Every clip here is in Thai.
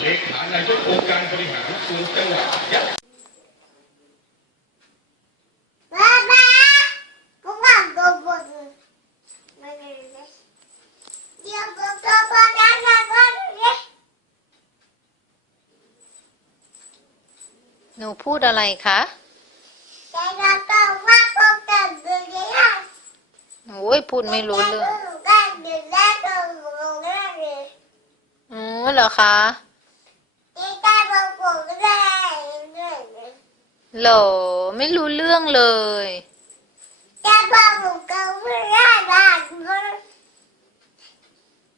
เลขานายกองค์การบริหารส่วนจังหวัดยะ Baba, kuma gobodu. Böyle. Ya gobodu bana gobodu. หนูพูดอะไรคะ Saya kau aku kebelia. โอ้ยพูดไม่รู้เรื่อง Kan dia kau gobodu. อ๋อเหรอคะ หรอไม่รู้เรื่องเลยจะบอกหนูก็ไม่ได้บ้าง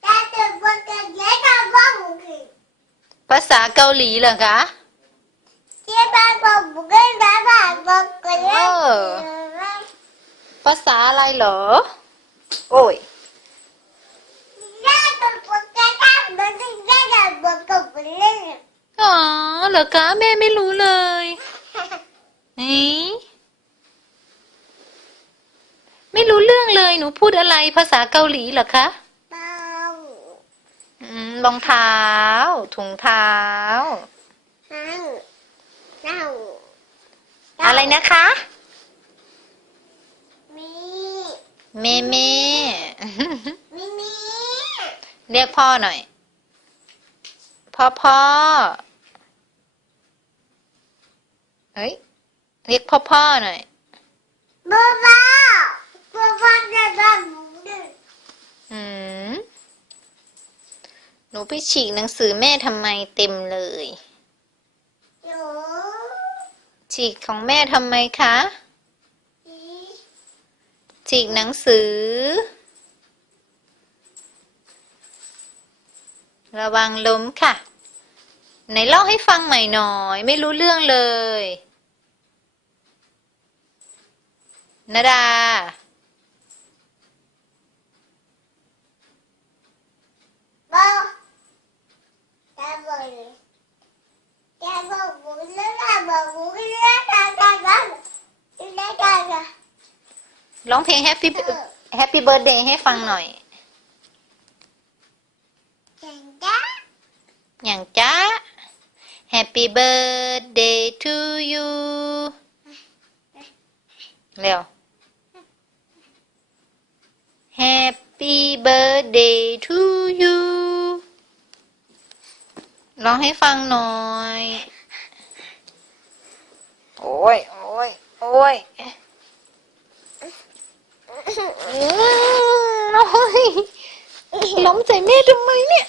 จะจะบอกกันเยอะจะบอกหนูคือภาษาเกาหลีเหรอคะจะบอกหนูก็ได้บอกกันเยอะภาษาอะไรเหรอ โอ้ยอ๋อเหรอคะแม่ไม่รู้เลย ไม่รู้เรื่องเลย หนูพูดอะไรภาษาเกาหลีเหรอคะ Tahu. อืมรองเท้า ถุงเท้า Tahu. Tahu. อะไรนะคะ Mi. เมเม Mimi. เรียกพ่อหน่อย พ่อพ่อเฮ้ย เรียกพ่อพ่อหน่อย Baba. Baba dan bukan. อืมหนูไปฉีกหนังสือแม่ทำไมเต็มเลย Yo. ฉีกของแม่ทำไมคะ I. ฉีกหนังสือ ระวังล้มค่ะ ไหนเล่าให้ฟังใหม่หน่อย ไม่รู้เรื่องเลย tak tak. ร้องเพลง Happy Happy Birthday ให้ฟังหน่อย Tidak. อย่างจ้า Happy Birthday to you เร็ว Happy Birthday to you ร้องให้ฟังหน่อย โอ้ย โอ้ย โอ้ยอืมโอ้ยล้มใส่แม่ทำไมเนี่ย